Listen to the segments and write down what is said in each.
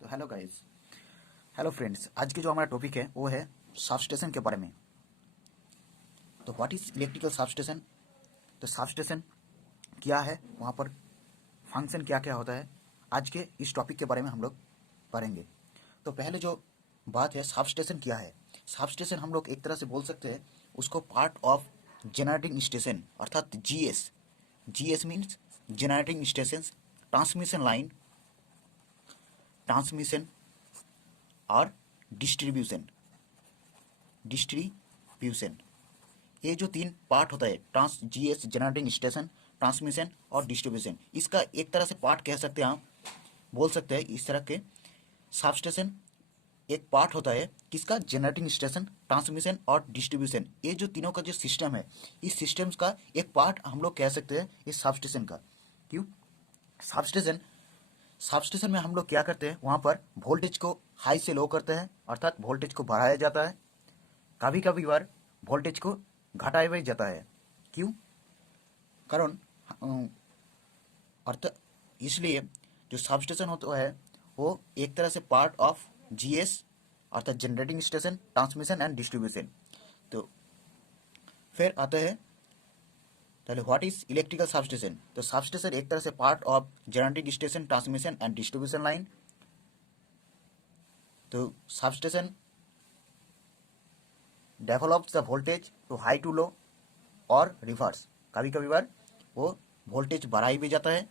तो hello guys, hello friends. आज की जो हमारा टॉपिक है वो है सबस्टेशन के बारे में। तो व्हाट इज इलेक्ट्रिकल सबस्टेशन। तो सबस्टेशन क्या है, वहाँ पर फंक्शन क्या क्या होता है, आज के इस टॉपिक के बारे में हम लोग पढ़ेंगे। तो पहले जो बात है, सबस्टेशन क्या है। सबस्टेशन हम लोग एक तरह से बोल सकते हैं उसको पार्ट ऑफ जनरेटिंग स्टेशन, अर्थात GS. GS means generating station, transmission line, transmission और डिस्ट्रीब्यूशन। ये जो तीन पार्ट होता है, trans GS generating station, transmission और डिस्ट्रीब्यूशन, इसका एक तरह से पार्ट कह सकते हैं, हम बोल सकते हैं इस तरह के। सबस्टेशन एक पार्ट होता है किसका, जनरेटिंग स्टेशन, ट्रांसमिशन और डिस्ट्रीब्यूशन। ये जो तीनों का जो सिस्टम है, इस सिस्टम्स का एक पार्ट हम लोग कह सकते हैं इस सबस्टेशन का। क्यों? सबस्टेशन सबस्टेशन में हम लोग क्या करते हैं, वहाँ पर वोल्टेज को हाई से लो करते हैं, अर्थात वोल्टेज को बढ़ाया जाता है। कभी कभी बार वोल्टेज को घटाया भी जाता है। क्यों? कारण अर्थ इसलिए जो सबस्टेशन होता है वो एक तरह से पार्ट ऑफ जीएस, अर्थात generating station, transmission and distribution. तो फिर आते हैं पहले व्हाट इज इलेक्ट्रिकल सबस्टेशन। तो सबस्टेशन एक तरह से part of generating station, transmission and distribution line. तो substation develops the voltage to high to low और रिवर्स। कभी कभी बार वो वोल्टेज बढ़ाई भी जाता है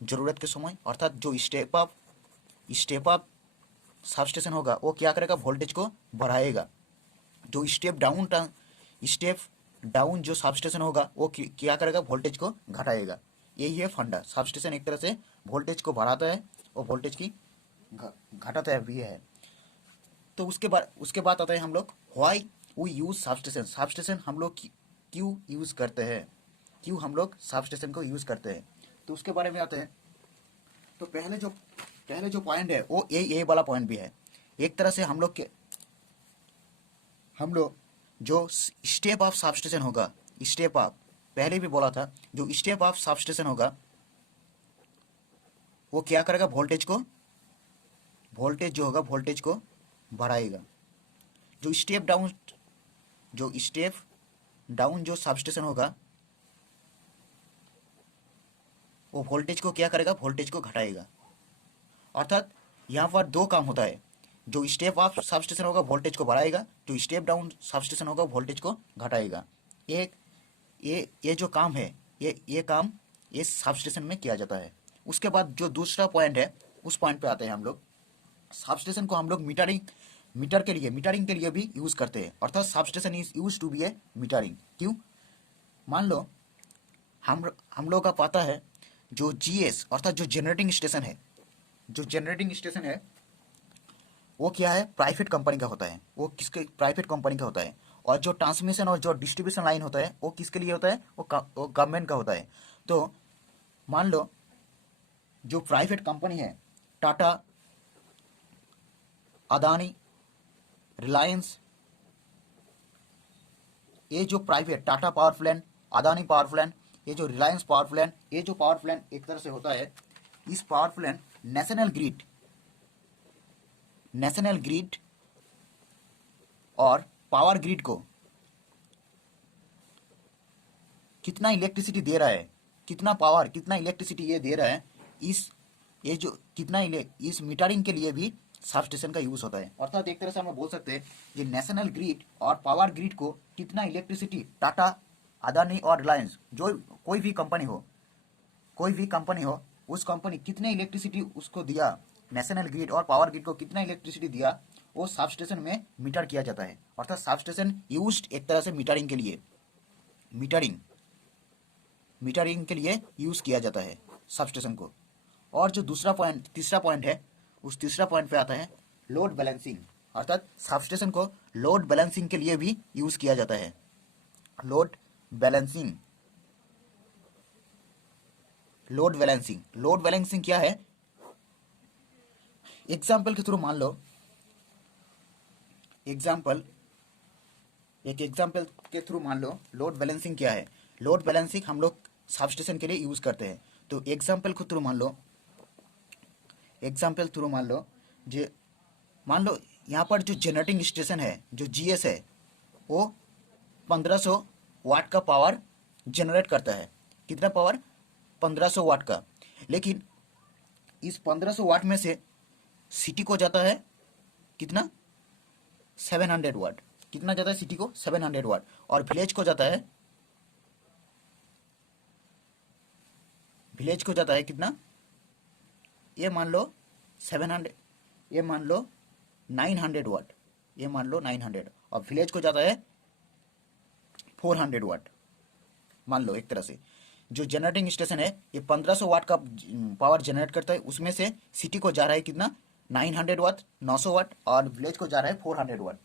ज़रूरत के समय, अर्थात जो स्टेप अप सबस्टेशन होगा वो क्या करेगा, वोल्टेज को बढ़ाएगा। जो स्टेप डाउन जो सबस्टेशन होगा वो क्या करेगा, वोल्टेज को घटाएगा। यही है फंडा। सबस्टेशन एक तरह से वोल्टेज को बढ़ाता है और वोल्टेज की घटाता है भी है। तो उसके बाद आता है हम लोग why we use substation. Substation हम लोग क्यों यूज़ करते हैं, क्यों हम लोग सबस्टेशन को यूज़ करते हैं, तो उसके बारे में आते हैं। तो पहले जो पॉइंट है वो ये वाला पॉइंट भी है। एक तरह से हम लोग जो स्टेप ऑफ सबस्टेशन होगा, स्टेप ऑफ पहले भी बोला था, जो स्टेप ऑफ सबस्टेशन होगा वो क्या करेगा, वोल्टेज को बढ़ाएगा। जो स्टेप डाउन जो सबस्टेशन होगा वो वोल्टेज को क्या करेगा, वोल्टेज को घटाएगा। अर्थात यहाँ पर दो काम होता है। जो स्टेप अप सबस्टेशन होगा वोल्टेज को बढ़ाएगा, जो स्टेप डाउन सबस्टेशन होगा वोल्टेज को घटाएगा। ये जो काम है, ये काम इस सबस्टेशन में किया जाता है। उसके बाद जो दूसरा पॉइंट है, उस पॉइंट पे आते हैं हम लोग। सबस्टेशन को हम लोग मीटरिंग के लिए भी यूज़ करते हैं, अर्थात substation is use to be a metering. क्यों? मान लो हम लोग का पता है जो जीएस अर्थात जो जनरेटिंग स्टेशन है वो क्या है, प्राइवेट कंपनी का होता है। वो किसके, प्राइवेट कंपनी का होता है। और जो ट्रांसमिशन और जो डिस्ट्रीब्यूशन लाइन होता है वो किसके लिए होता है, वो गवर्नमेंट का होता है। तो मान लो जो प्राइवेट कंपनी है, टाटा, अदानी, रिलायंस, ये जो private Tata power plant, Adani power plant, ये जो रिलायंस पावर प्लांट, ये जो पावर प्लांट एक तरह से होता है, इस पावर प्लांट नेशनल ग्रिड और पावर ग्रिड को कितना इलेक्ट्रिसिटी दे रहा है, कितना पावर, कितना इलेक्ट्रिसिटी ये दे रहा है, इस मीटरिंग के लिए भी सबस्टेशन का यूज होता है। अर्थात एक तरह से हम बोल सकते हैं ये नेशनल ग्रिड और पावर ग्रिड को कितना इलेक्ट्रिसिटी टाटा, अदानी और रिलायंस, जो कोई भी कंपनी हो, उस कंपनी कितने इलेक्ट्रिसिटी उसको दिया, नेशनल ग्रिड और पावर ग्रिड को कितना इलेक्ट्रिसिटी दिया, वो सबस्टेशन में मीटर किया जाता है। अर्थात सबस्टेशन यूज्ड एक तरह से मीटरिंग के लिए यूज किया जाता है सबस्टेशन को। और जो तीसरा पॉइंट है, उस तीसरा पॉइंट पे आता है लोड बैलेंसिंग। अर्थात सबस्टेशन को लोड बैलेंसिंग के लिए भी यूज किया जाता है। लोड बैलेंसिंग क्या है, एग्जाम्पल के थ्रू मान लो, लोड बैलेंसिंग क्या है। लोड बैलेंसिंग हम लोग सबस्टेशन के लिए यूज करते हैं। तो एग्जाम्पल थ्रू मान लो जे मान लो यहाँ पर जो जनरेटिंग स्टेशन है जो जीएस है वो 1500 वाट का पावर जनरेट करता है। कितना पावर? 1500 वाट का। लेकिन इस 1500 वाट में से सिटी को जाता है कितना? 700 वाट। कितना जाता है सिटी को? 700 वाट। और विलेज को जाता है कितना? ये मान लो 700, ये मान लो 900 वाट, ये मान लो 900, और विलेज को जाता है 400 वाट। मान लो एक तरह से जो जनरेटिंग स्टेशन है ये 1500 वाट का पावर जनरेट करता है, उसमें से सिटी को जा रहा है कितना? 900 वाट, 900 वाट, और विलेज को जा रहा है 400 वाट।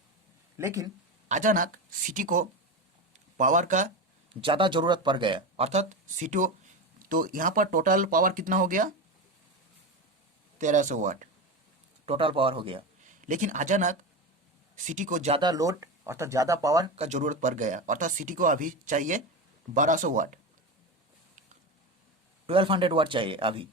लेकिन अचानक सिटी को पावर का ज़्यादा ज़रूरत पड़ गया, अर्थात सिटी, तो यहाँ पर टोटल पावर कितना हो गया? 1300 वाट टोटल पावर हो गया। लेकिन अचानक सिटी को ज़्यादा लोड अर्थात ज़्यादा पावर का ज़रूरत पड़ गया, अर्थात सिटी को अभी चाहिए 1200 वाट, 1200 वाट चाहिए अभी।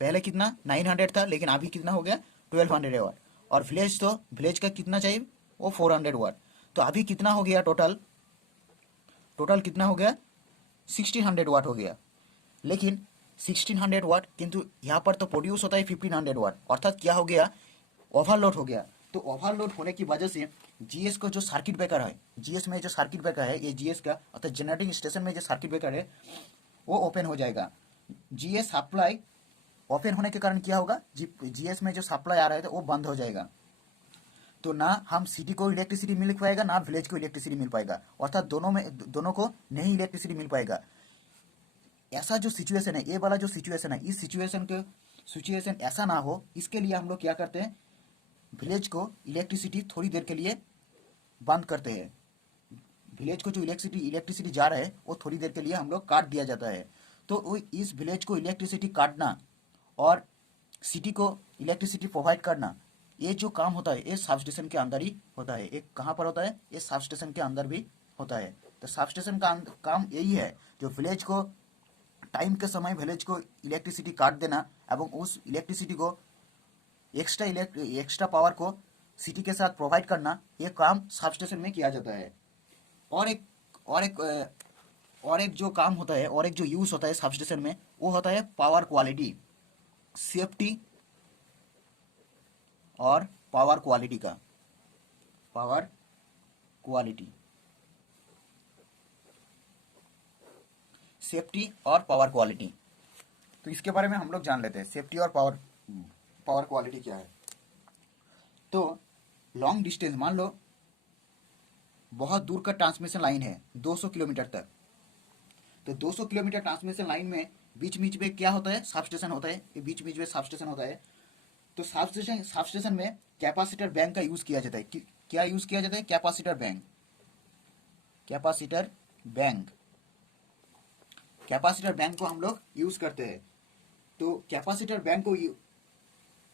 पहले कितना? 900 था, लेकिन अभी कितना हो गया? 1200 वाट। और विलेज का कितना चाहिए? वो 400 वाट। तो अभी कितना हो गया टोटल कितना हो गया? 1600 वाट हो गया। लेकिन 1600 वाट, किंतु यहाँ पर तो प्रोड्यूस होता है 1500 वाट, अर्थात क्या हो गया? ओवरलोड हो गया। तो ओवरलोड होने की वजह से जीएस को जो सर्किट ब्रेकर है, जीएस में जो सर्किट ब्रेकर है, ये जीएस का अर्थात जनरेटिंग स्टेशन में जो सर्किट ब्रेकर है वो ओपन हो जाएगा। जीएस सप्लाई ओपन होने के कारण क्या होगा? जीएस में जो सप्लाई आ रहा है वो बंद हो जाएगा। तो ना हम सिटी को इलेक्ट्रिसिटी मिल पाएगा, ना विलेज को इलेक्ट्रिसिटी मिल पाएगा, अर्थात दोनों को नहीं इलेक्ट्रिसिटी मिल पाएगा। ऐसा जो सिचुएशन है, ये वाला जो सिचुएशन है, इस सिचुएशन ऐसा ना हो, इसके लिए हम लोग क्या करते हैं? विलेज को इलेक्ट्रिसिटी थोड़ी देर के लिए बंद करते हैं। विलेज को जो इलेक्ट्रिसिटी जा रहा है वो थोड़ी देर के लिए हम लोग काट दिया जाता है। तो इस विलेज को इलेक्ट्रिसिटी काटना और सिटी को इलेक्ट्रिसिटी प्रोवाइड करना, ये जो काम होता है ये सब स्टेशन के अंदर ही होता है। एक कहाँ पर होता है? ये सब स्टेशन के अंदर भी होता है। तो सब स्टेशन का काम यही है, जो विलेज को टाइम के समय विलेज को इलेक्ट्रिसिटी काट देना एवं उस इलेक्ट्रिसिटी को एक्स्ट्रा पावर को सिटी के साथ प्रोवाइड करना, ये काम सब स्टेशन में किया जाता है। और एक जो काम होता है, और एक जो यूज होता है सब स्टेशन में, वो होता है पावर क्वालिटी, सेफ्टी और पावर क्वालिटी का। पावर क्वालिटी, सेफ्टी और पावर क्वालिटी, तो इसके बारे में हम लोग जान लेते हैं। सेफ्टी और पावर क्वालिटी क्या है? तो लॉन्ग डिस्टेंस, मान लो बहुत दूर का ट्रांसमिशन लाइन है 200 किलोमीटर तक, तो 200 किलोमीटर ट्रांसमिशन लाइन में बीच बीच में क्या होता है? सब स्टेशन होता है। ये बीच बीच में सब स्टेशन होता है। तो सब स्टेशन में कैपेसिटर बैंक का यूज किया जाता है। क्या यूज किया जाता है? Capacitor bank. कैपेसिटर बैंक को हम लोग यूज करते हैं। तो कैपेसिटर बैंक को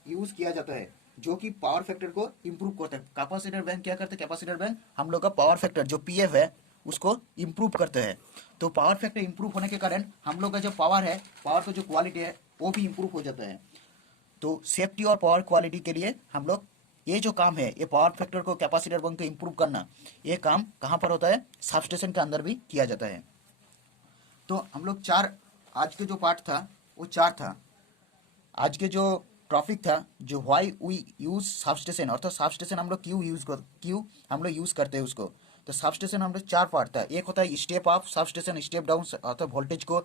यूज किया जाता है जो कि पावर फैक्टर को इम्प्रूव करता है। कैपेसिटर बैंक क्या करते हैं? कैपेसिटर बैंक हम लोग का पावर फैक्टर जो पीएफ है उसको इम्प्रूव करते हैं। तो पावर फैक्टर इम्प्रूव होने के कारण हम लोग का जो पावर है, पावर का जो क्वालिटी है वो भी इम्प्रूव हो जाता है। तो सेफ्टी और पावर क्वालिटी के लिए हम लोग ये जो काम है, ये पावर फैक्टर को कैपेसिटर बैंक को इम्प्रूव करना, ये काम कहाँ पर होता है? सब स्टेशन के अंदर भी किया जाता है। तो हम लोग आज के जो पार्ट था वो 4 था। आज के जो टॉपिक था, जो why we use sub station, अर्थात सब स्टेशन हम लोग क्यों हम लोग यूज करते हैं उसको। तो सब स्टेशन हम लोग 4 पार्ट था। एक होता है step up sub station, step down अर्थात वोल्टेज को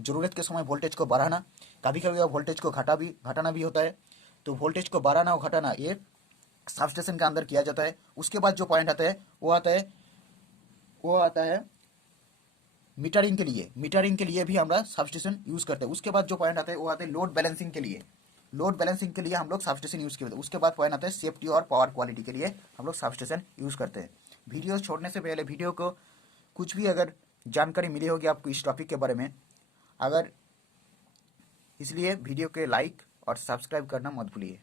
जरूरत के समय वोल्टेज को बढ़ाना, कभी कभी वोल्टेज को घटाना भी होता है। तो वोल्टेज को बढ़ाना और घटाना ये सब स्टेशन के अंदर किया जाता है। उसके बाद जो पॉइंट आता है वो आता है मीटरिंग के लिए भी हम सब स्टेशन यूज करते हैं। उसके बाद जो पॉइंट आता है वो आता है लोड बैलेंसिंग के लिए हम लोग सब स्टेशन यूज करते हैं। उसके बाद पॉइंट आता है सेफ्टी और पावर क्वालिटी के लिए हम लोग सब स्टेशन यूज करते हैं। वीडियो छोड़ने से पहले वीडियो को कुछ भी अगर जानकारी मिली होगी आपको इस टॉपिक के बारे में, अगर इसलिए वीडियो के लाइक और सब्सक्राइब करना मत भूलिए।